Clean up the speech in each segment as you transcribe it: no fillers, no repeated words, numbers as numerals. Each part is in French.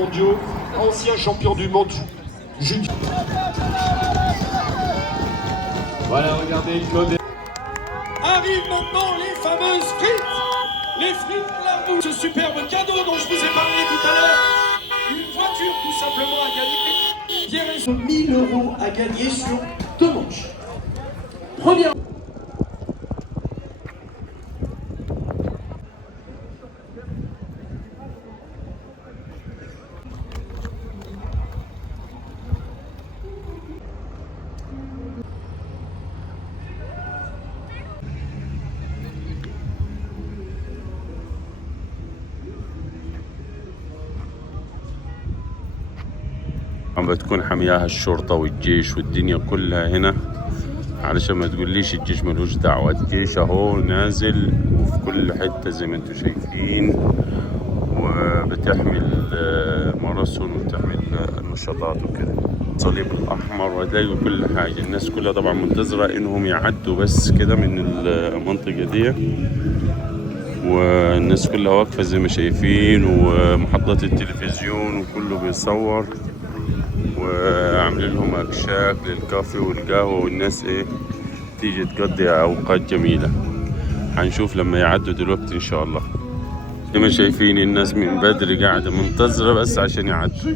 mondiaux, ancien champion du monde junior. Voilà, regardez Claude. Arrivent maintenant les fameuses frites. Les frites Glamour. Ce superbe cadeau dont je vous ai parlé tout à l'heure. Une voiture tout simplement à gagner. Pierre et 1000 € à gagner sur 2 manches. Première. عم بتكون حمياها الشرطة والجيش والدنيا كلها هنا علشان ما تقوليش الجيش ملوش دعوة. الجيش اهو نازل وفي كل حتة زي ما انتم شايفين، وبتحمي الماراثون وبتحمي النشاطات وكده. الصليب الأحمر وهتلاقوا كل حاجة. الناس كلها طبعا منتظرة انهم يعدوا بس كده من المنطقة دي، والناس كلها واقفة زي ما شايفين، ومحطات التلفزيون وكله بيصور، وعاملين لهم اكشاك للكافي والقهوة، والناس تيجي تقضي اوقات جميلة. هنشوف لما يعدوا دلوقتي ان شاء الله. زي ما شايفين الناس من بدري قاعدة منتظرة بس عشان يعدوا.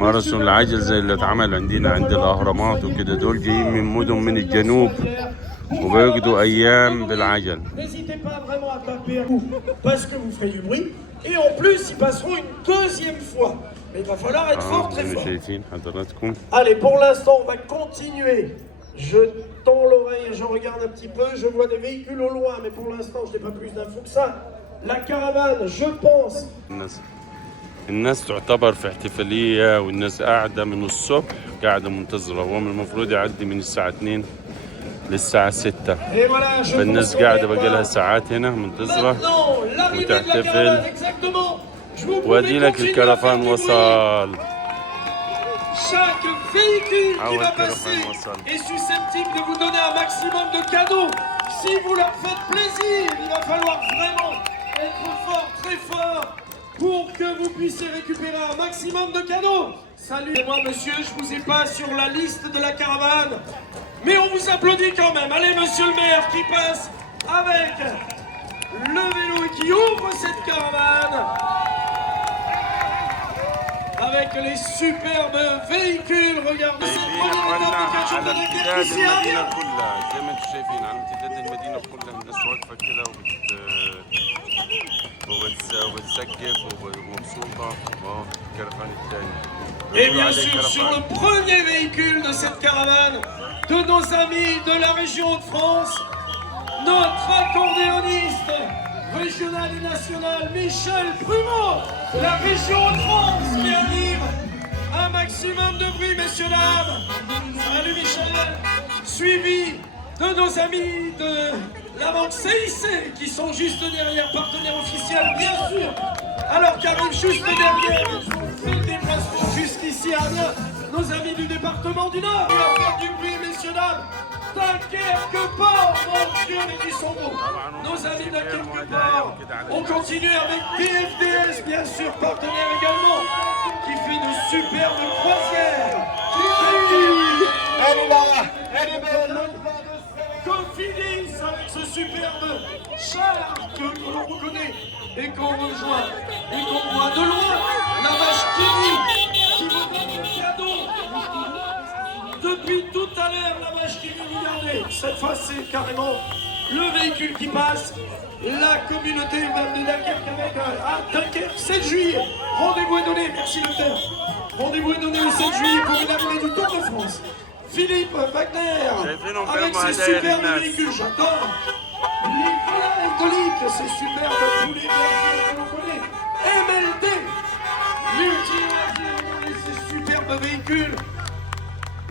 ماراثون العجل زي اللي اتعمل عندنا عند الاهرامات وكده، دول جايين من مدن من الجنوب وبيقضوا ايام بالعجل. Et en plus, ils passeront une deuxième fois. Mais il va falloir être fort, très fort. Allez, pour l'instant, on va continuer. Je tends l'oreille, je regarde un petit peu, je vois des véhicules au loin, mais pour l'instant, je n'ai pas plus d'infos que ça. La caravane, je pense. الناس تعتبر في احتفالية، والناس قاعدة من الصبح قاعدة منتظرة. هو من المفروض يعدي من الساعة 2 للساعة 6، فالناس قاعدة بقى لها ساعات هنا منتظرة وتحتفل. وادي لك الكرفان وصل. Chaque véhicule qui va passer est susceptible de vous donner un maximum de cadeaux. Si vous leur faites plaisir, il va falloir vraiment être fort, très fort, pour que vous puissiez récupérer un maximum de cadeaux. Salut, moi monsieur, je vous ai pas sur la liste de la caravane, mais on vous applaudit quand même. Allez, monsieur le maire qui passe avec le vélo et qui ouvre cette caravane avec les superbes véhicules. Regardez cette première étape de championnat ici arrive. زي ما انتم شايفين على امتداد المدينة كلها الناس واقفة كده وبتسقف ومبسوطة. الكرفان الثاني. Et bien sûr, sur le premier véhicule de cette caravane, de nos amis de la région de France, notre accordéoniste régional et national Michel Prumeau, la région de France qui arrive. Un maximum de bruit, messieurs, dames. Salut Michel. Suivi de nos amis de la banque CIC qui sont juste derrière, partenaire officiel bien sûr. Alors qu'arrive juste derrière, ils ont fait le déplacement jusqu'ici à Amiens, nos amis du département du Nord. On va faire du bruit, messieurs, dames. Dunkerque-Port, mon Dieu, mais ils sont beaux. Nos amis Dunkerque-Port. On continue avec BFDS, bien sûr, partenaire également, qui fait de superbes croisières. Elle est là, elle est belle. Cofidis avec ce superbe char que l'on reconnaît et qu'on rejoint et qu'on voit de loin. La vache qui me donne le cadeau. Depuis tout à l'heure, la vache qui vient regarder. Cette fois, c'est carrément le véhicule qui passe. La communauté urbaine de Dunkerque avec Dunkerque, 7 juillet. Rendez-vous est donné, merci le père. Rendez-vous est donné le 7 juillet pour une arrivée du Tour de France. Philippe Wagner, avec ses superbes véhicules, j'adore. Nicolas Hectolique, ses superbes poulets que l'on connaît. MLD, l'ultime, ses superbes véhicules.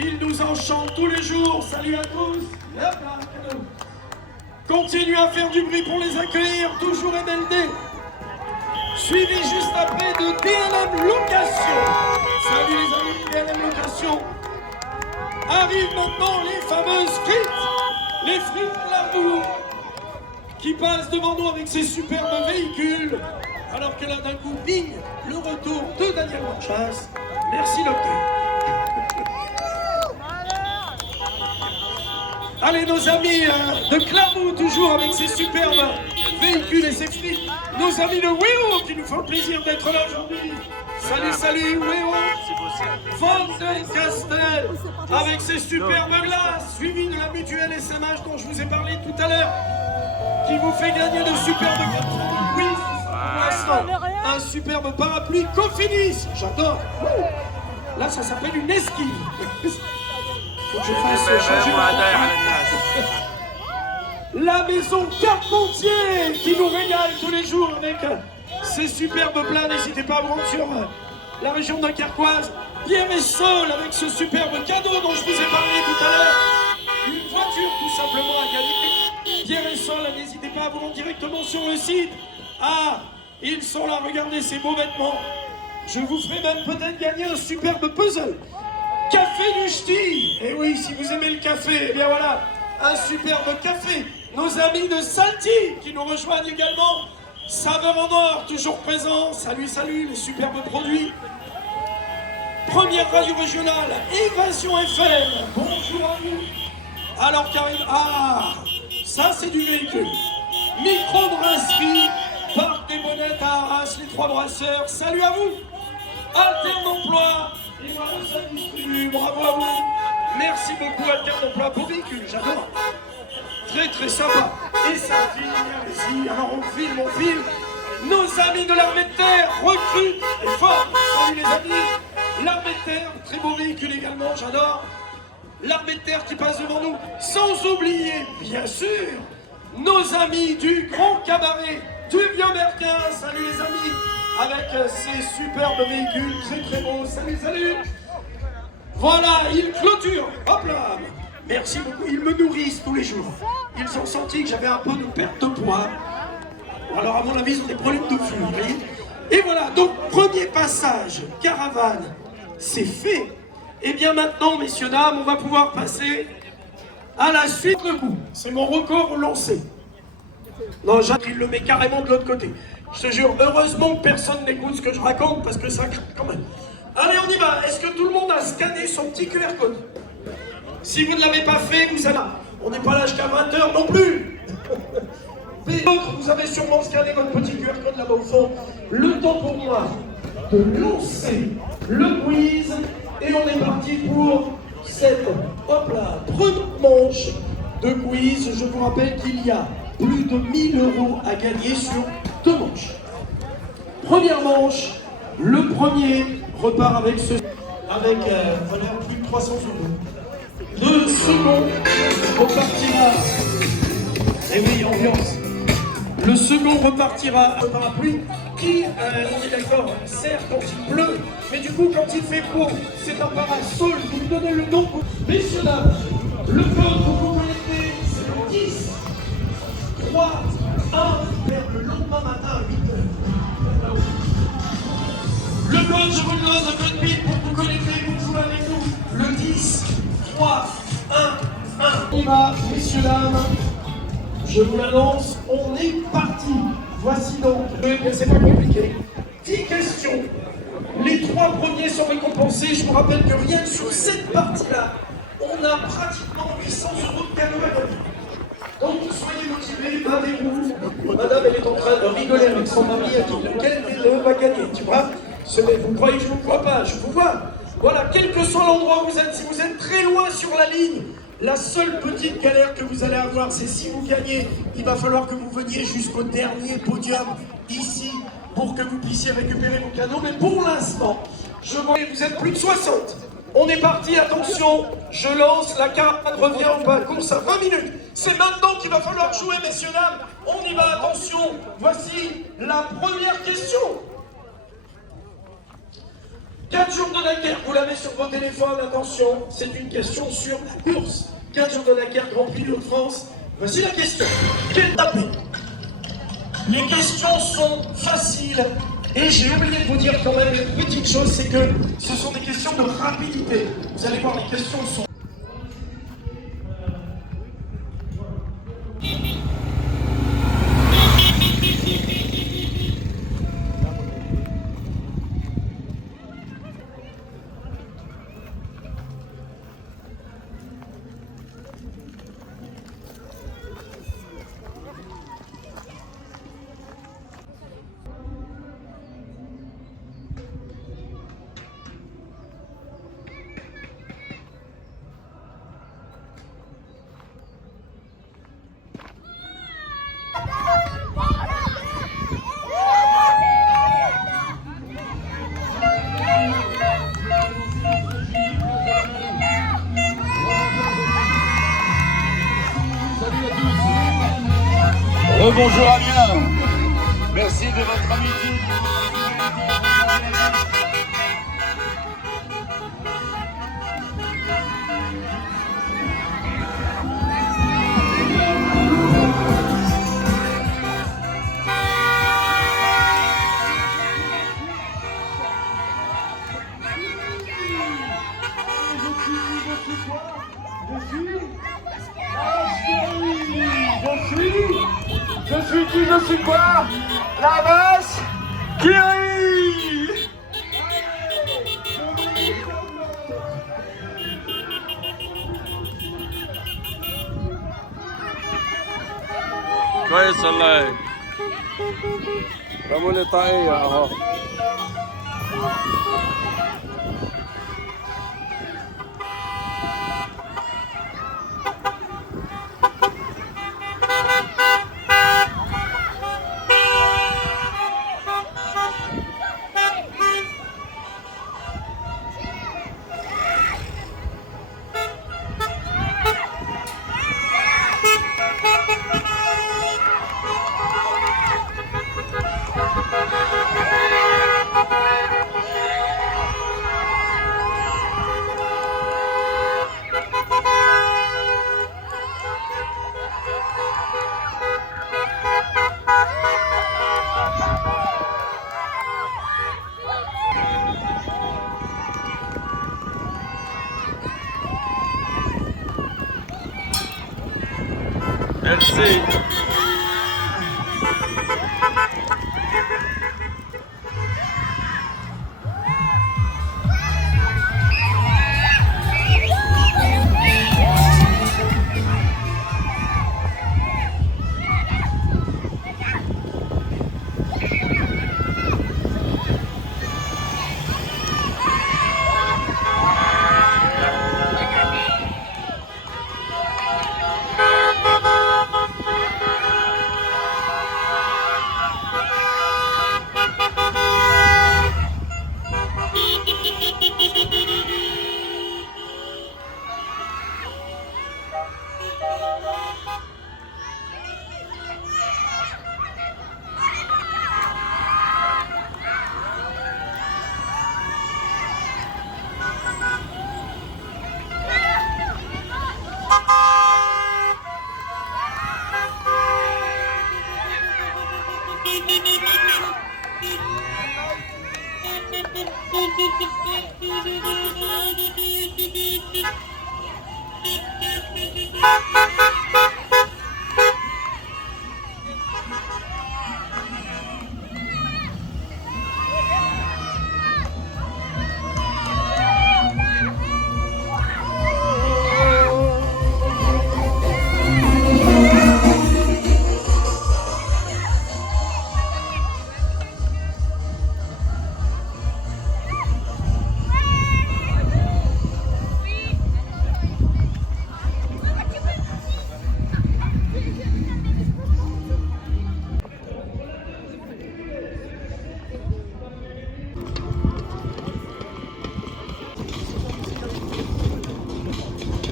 Il nous enchante tous les jours. Salut à tous. Continue à faire du bruit pour les accueillir. Toujours MLD. Suivi juste après de DLM Location. Salut les amis de DLM Location. Arrivent maintenant les fameuses frites. Les frites Glamour qui passent devant nous avec ces superbes véhicules. Alors que là, d'un coup, bing, le retour de Daniel Manchas. Merci, docteur. Allez, nos amis de Clermont, toujours avec ces superbes véhicules et ses flics. Nos amis de Wéo qui nous font le plaisir d'être là aujourd'hui. Salut, salut, Wéo. Van den Castel avec ses superbes glaces, suivi de la mutuelle SMH dont je vous ai parlé tout à l'heure, qui vous fait gagner de superbes quiz. Pour l'instant, un superbe parapluie Cofinis. J'adore. Là, ça s'appelle une esquive. Faut que je fasse changer la maison Carpentier qui nous régale tous les jours avec ces superbes plats. N'hésitez pas à vous rendre sur la région dunkerquoise. Pierre et Sol avec ce superbe cadeau dont je vous ai parlé tout à l'heure. Une voiture tout simplement à gagner. Pierre et Sol, n'hésitez pas à vous rendre directement sur le site. Ah, ils sont là, regardez ces beaux vêtements. Je vous ferai même peut-être gagner un superbe puzzle. Café du Ch'ti. Et oui, si vous aimez le café, eh bien voilà, un superbe café. Nos amis de Salty qui nous rejoignent également. Saveur en or, toujours présent. Salut, salut, les superbes produits. Première radio régionale, Évasion FM. Bonjour à vous. Alors qu'arrive... Ah, ça c'est du véhicule. Microbrasserie, Parc des Bonnettes à Arras, les trois brasseurs. Salut à vous. Alterne Emploi. Et voilà, ça distribue. Bravo à vous. Merci beaucoup, Alterne Emploi. Beau véhicule, j'adore. Très très sympa. Et ça filme, allez-y. Alors on filme. Nos amis de l'armée de terre recrutent et forment. Salut les amis. L'armée de terre, très beau véhicule également, j'adore. L'armée de terre qui passe devant nous. Sans oublier, bien sûr, nos amis du Grand Cabaret, du Vieux-Merquin. Salut les amis. Avec ces superbes véhicules, très très beaux. Salut, salut. Voilà, ils clôturent. Hop là. Merci beaucoup. Ils me nourrissent tous les jours. Ils ont senti que j'avais un peu de perte de poids. Alors à mon avis, ils ont des problèmes de flux, vous voyez. Et voilà, donc premier passage, caravane, c'est fait. Et bien maintenant, messieurs, dames, on va pouvoir passer à la suite le coup. C'est mon record lancé. Non, Jacques, il le met carrément de l'autre côté. Je te jure, heureusement que personne n'écoute ce que je raconte parce que ça craque quand même. Allez, on y va. Est-ce que tout le monde a scanné son petit QR code? Si vous ne l'avez pas fait, vous allez... On n'est pas là jusqu'à 20h non plus. Vous avez sûrement scanné votre petit QR code là-bas au fond. Le temps pour moi de lancer le quiz. Et on est parti pour cette, hop là, première manche de quiz. Je vous rappelle qu'il y a plus de 1000 € à gagner sur 2 manches. Première manche, le premier repart avec ce... avec valeur plus de 300 €. Le second repartira... Eh oui, ambiance. Le second repartira un parapluie qui, on est d'accord, sert quand il pleut, mais du coup quand il fait beau, c'est un parasol. Vous me donnez le nom. Messieurs, dames, le code que vous connaissez, c'est le 10, 3, 1, vers le lendemain matin à 8h. Le code, je vous le donne, le code bip pour vous connecter, vous jouez avec nous. Le 10, 3, 1, 1. On y va, messieurs, dames. Je vous l'annonce, on est parti. Voici donc, c'est pas compliqué, 10 questions. Les 3 premiers sont récompensés. Je vous rappelle que rien que sur cette partie-là, on a pratiquement 800 € de cadeaux à gagner. Donc soyez motivés, battez-vous. Madame, elle est en train de rigoler avec son mari à qui lequel elle va gagner, tu vois. Vous croyez que je ne vous crois pas, je vous vois. Voilà, quel que soit l'endroit où vous êtes, si vous êtes très loin sur la ligne, la seule petite galère que vous allez avoir, c'est si vous gagnez, il va falloir que vous veniez jusqu'au dernier podium, ici, pour que vous puissiez récupérer vos cadeaux. Mais pour l'instant, je vois que vous êtes plus de 60. On est parti, attention, je lance, la caravane revient en bas, course à 20 minutes. C'est maintenant qu'il va falloir jouer, messieurs, dames. On y va, attention, voici la première question. 4 jours de Dakar, vous l'avez sur vos téléphones, attention, c'est une question sur la course. 4 jours de Dakar, Grand Prix de France. Voici la question. Quel tapé? Les questions sont faciles. Et j'ai oublié de vous dire quand même une petite chose, c'est que ce sont des questions de rapidité. Vous allez voir, les questions sont... Rebonjour Amiens. Merci de votre amitié. Je suis quoi? La vache qui rit. كويس والله. رموا لي طاقية اهو. Merci.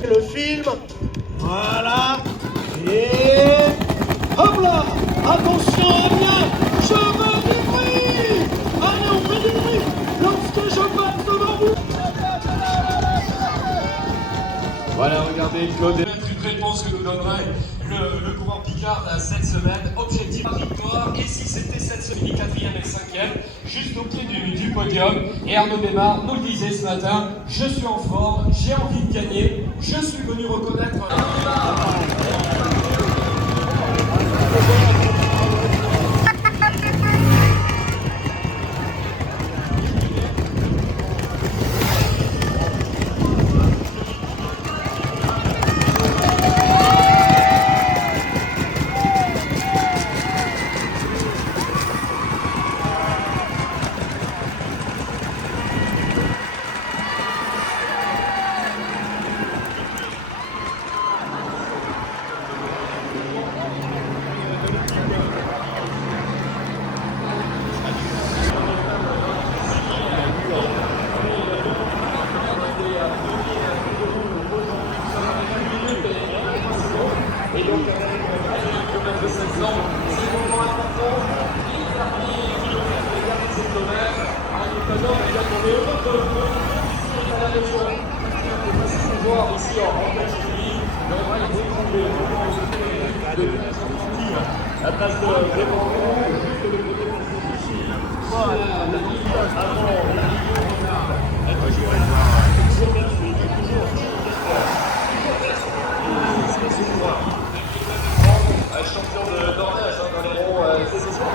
Le film. Voilà. Et hop là. Attention Amiens, je veux du bruit. Allez, on fait du bruit lorsque je passe devant vous. Voilà, regardez Claude. Une réponse que nous donnerait le courant Picard cette semaine. Objectif victoire. Et si c'était cette semaine, 4e et 5e, juste au pied du podium. Et Arnaud Desmar nous le disait ce matin, je suis en forme, j'ai envie de gagner, je suis venu reconnaître. Et donc, avec 16 ans, La place de Raymond, juste le côté ici. La ligne avant la champion de Norvège dans les ronds, c'est ça.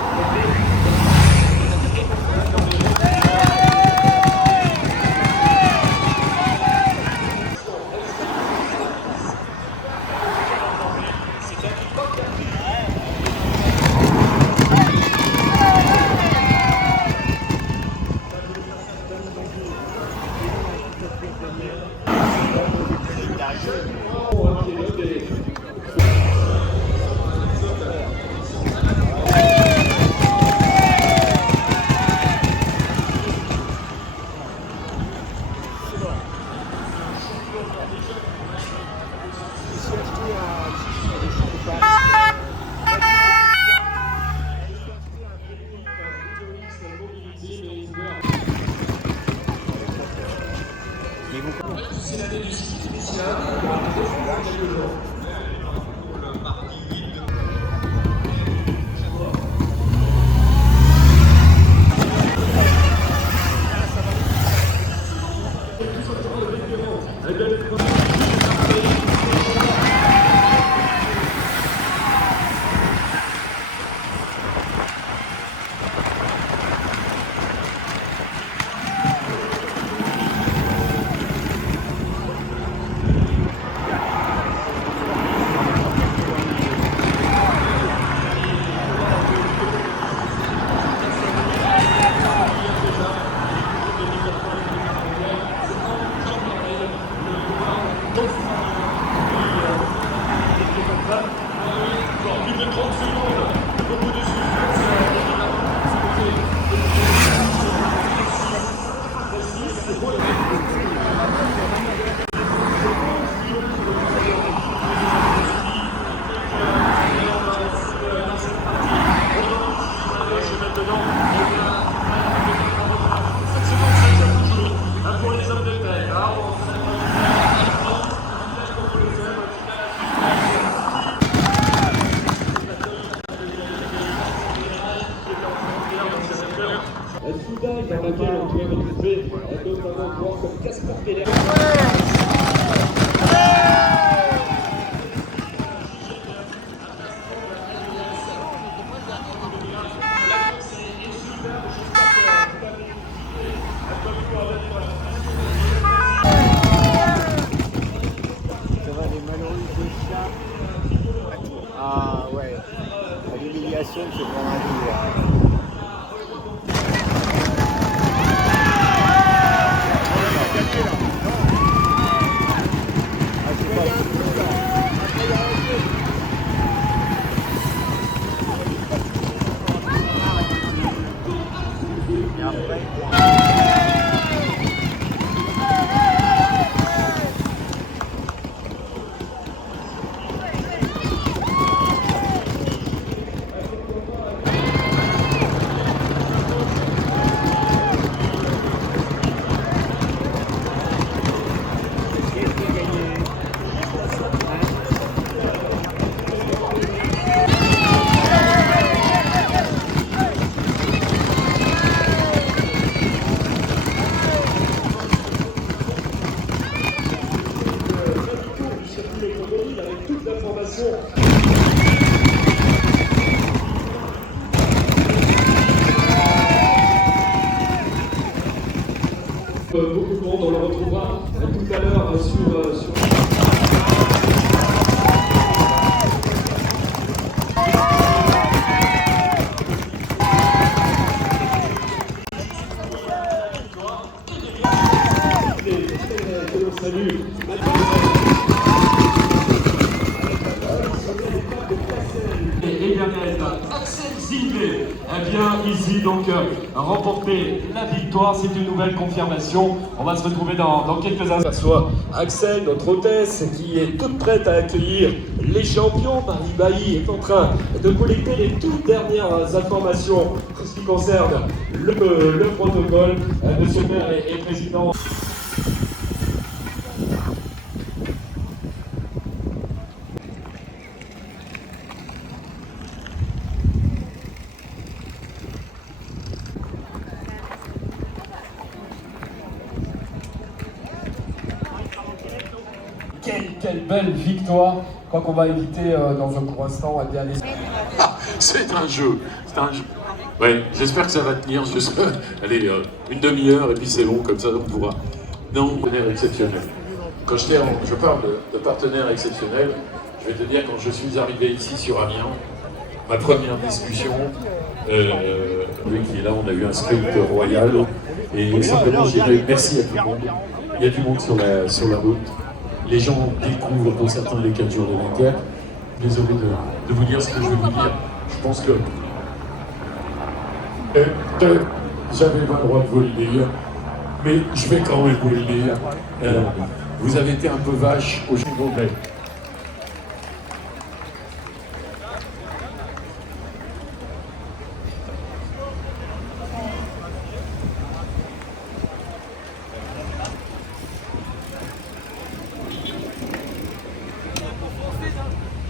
C'est l'année du ski spécial, on va arrêter pendant quelques jours. Le mardi 8 Soudain, dans laquelle on pouvait retrouver notamment joueurs comme Casper Keller. Ah ouais, l'humiliation, c'est vraiment dur. Avec toute l'information. Beaucoup de monde, on le retrouvera tout à l'heure sur... Salut. Et dernière étape, Axel Zilvé, eh bien ici donc remporter la victoire, c'est une nouvelle confirmation. On va se retrouver dans quelques instants. Soit Axel, notre hôtesse, qui est toute prête à accueillir les champions. Marie Bailly est en train de collecter les toutes dernières informations en ce qui concerne le protocole. Monsieur le maire est président. belle victoire. Je crois qu'on va éviter dans un court instant à aller. C'est un jeu, c'est un jeu. Ouais, j'espère que ça va tenir. Allez, une demi-heure et puis c'est bon, comme ça on pourra. Non, partenaire exceptionnel. Quand je parle de partenaire exceptionnel, je vais te dire, quand je suis arrivé ici sur Amiens, ma première discussion, lui qui est là, on a eu un script royal, et simplement je dirais merci à tout le monde. Il y a du monde sur la route. Les gens découvrent pour certains les 4 jours de l'enquête. Désolé de vous dire ce que je vais vous dire. Je pense que j'avais pas le droit de vous le dire, mais je vais quand même vous le dire. Vous avez été un peu vache au jour de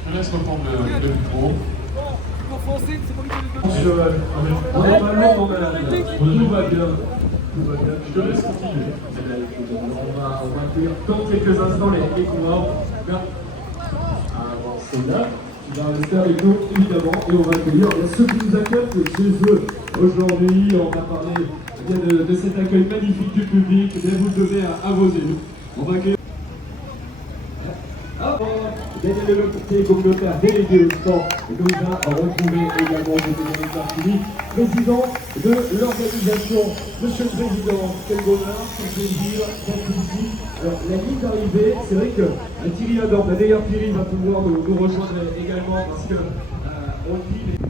Je laisse reprendre le micro. On est pas loin, tout va bien. Je te laisse continuer. On va accueillir dans quelques instants les coureurs. Avancer là, tu vas rester avec nous évidemment et on va accueillir ceux qui nous accueillent chez eux. Aujourd'hui, on va parler de cet accueil magnifique du public, mais vous le devez à vos élus. On va accueillir. Daniel Lecourtier, communautaire délégué au sport, nous a retrouvé également Daniel Martini, président de l'organisation. Monsieur le Président, quel bonheur, quel plaisir d'être ici. Alors la ligne d'arrivée, c'est vrai que Thierry adore. D'ailleurs Thierry va pouvoir nous rejoindre également parce que on dit.